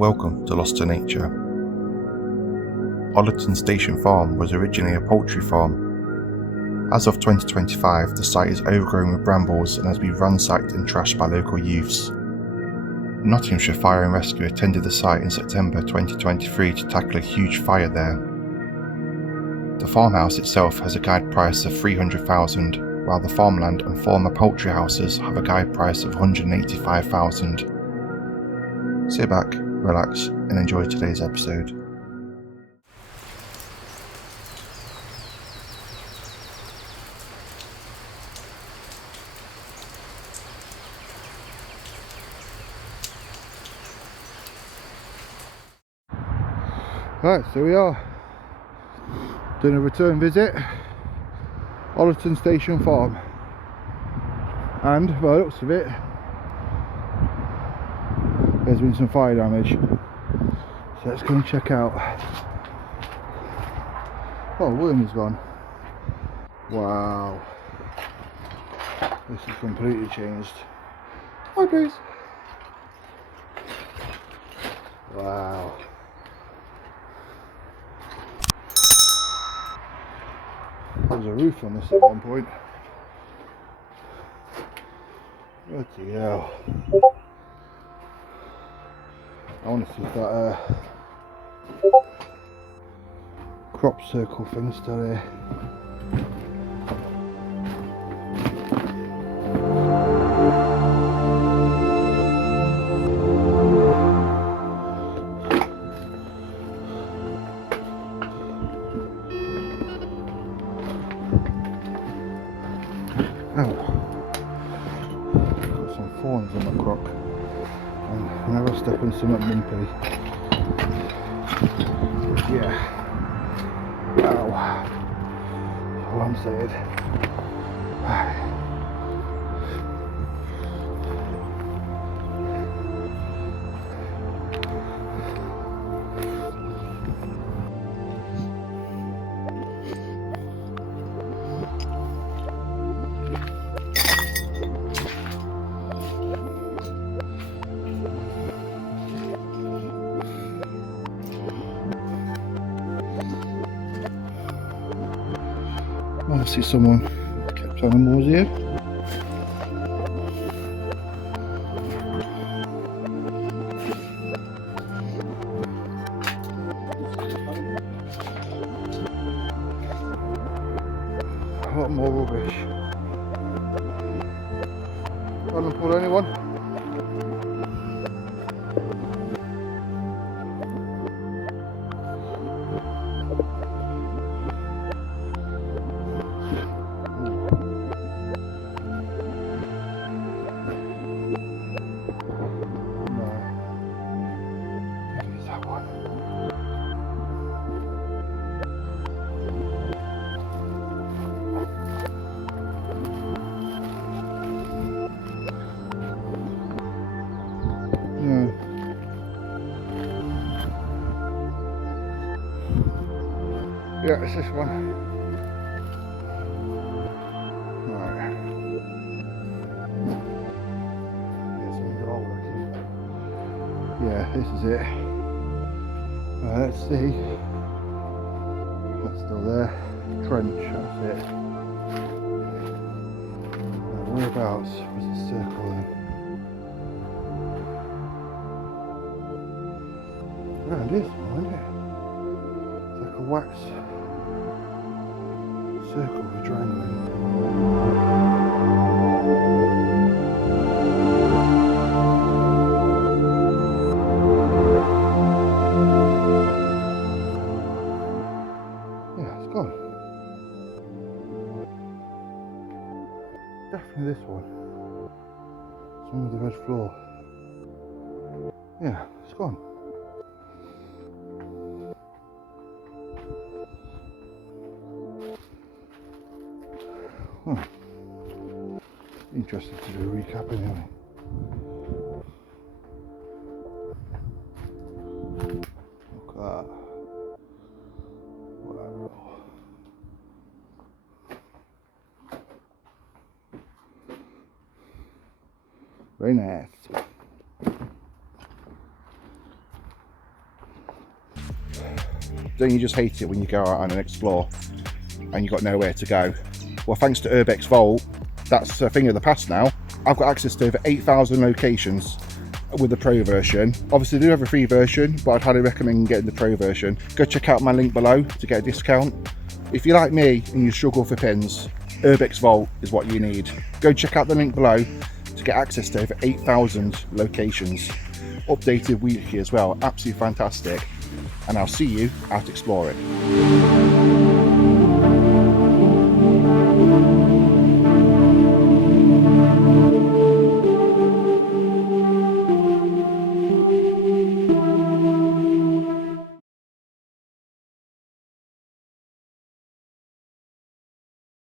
Welcome to Lost to Nature. Ollerton Station Farm was originally a poultry farm. As of 2025, the site is overgrown with brambles and has been ransacked and trashed by local youths. Nottinghamshire Fire and Rescue attended the site in September 2023 to tackle a huge fire there. The farmhouse itself has a guide price of $300,000, while the farmland and former poultry houses have a guide price of $185,000. Sit back, relax, and enjoy today's episode. Right, so we are doing a return visit, Ollerton Station Farm, and by the looks of it, there's been some fire damage, so let's go and check out. Oh, worm is gone. Wow, this is completely changed. Hi, please. Wow. There was a roof on this at one point. Bloody hell. I want to see if that crop circle thing's still here. Got some thorns in my crock, and whenever I step in something lumpy, yeah, wow, that's all I'm saying. I see someone kept animals here. A lot more rubbish. Haven't pulled anyone. Yeah, it's this one. Right. Yeah, this is it. Let's see. That's still there. Trench, that's it. Now, whereabouts was the circle then? Around this one, isn't it? It's like a wax circle with a triangle in it. Yeah, it's gone. Definitely this one. It's one with the red floor. Yeah, it's gone. Huh. Interesting to do a recap anyway. Look at that. Wow. Very nice. Don't you just hate it when you go out and explore and you've got nowhere to go? Well, thanks to Urbex Vault, that's a thing of the past now. I've got access to over 8,000 locations with the Pro version. Obviously they do have a free version, but I'd highly recommend getting the Pro version. Go check out my link below to get a discount. If you're like me and you struggle for pins, Urbex Vault is what you need. Go check out the link below to get access to over 8,000 locations. Updated weekly as well, absolutely fantastic. And I'll see you out exploring.